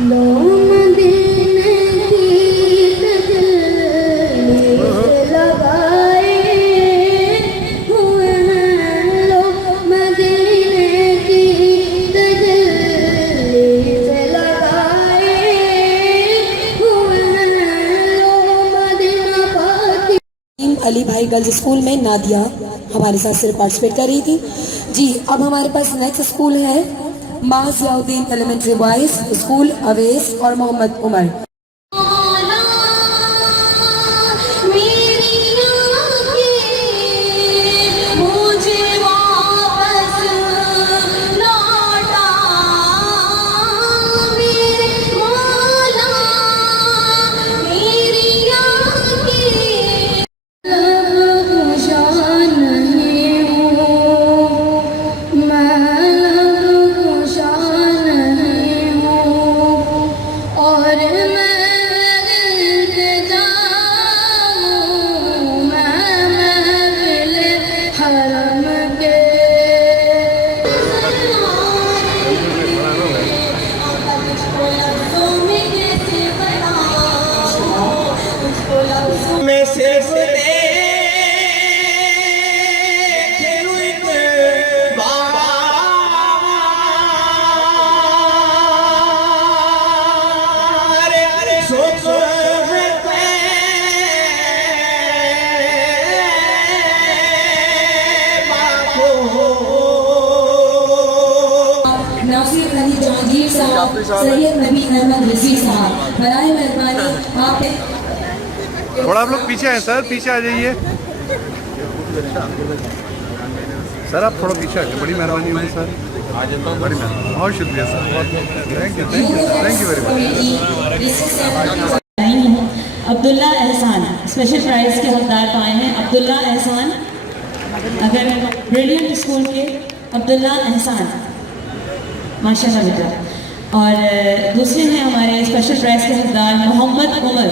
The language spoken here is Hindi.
लो मदीने की तजल्ली से लगाए हुए हैं, लो मदीने की तजल्ली से लगाए हुए हैं, लो मदीना पाक। अली भाई गर्ल्स स्कूल में नादिया हमारे साथ सिर्फ पार्टिसिपेट कर रही थी जी। अब हमारे पास नेक्स्ट स्कूल है माँ Ziauddin elementary boys school Awais और मोहम्मद उमर। नासिर अली जहांगीर साहब, सैयद नबी अहमद रजी साहब, बराए मेहरबानी आप थोड़ा आप लोग पीछे हैं सर, पीछे आ जाइए सर, आप थोड़ा पीछे आ जाइए, बड़ी मेहरबानी होगी सर, बड़ी मेहरबानी, बहुत शुक्रिया sir, thank you very much. Abdullah एहसान स्पेशल प्राइज के हकदार पाए हैं। अब्दुल्ला एहसान अगर ब्रिलियंट स्कूल के अब्दुल्ला एहसान माशाल्लाह बेटा। और दूसरे हैं हमारे स्पेशल प्राइज के हकदार मोहम्मद उमर।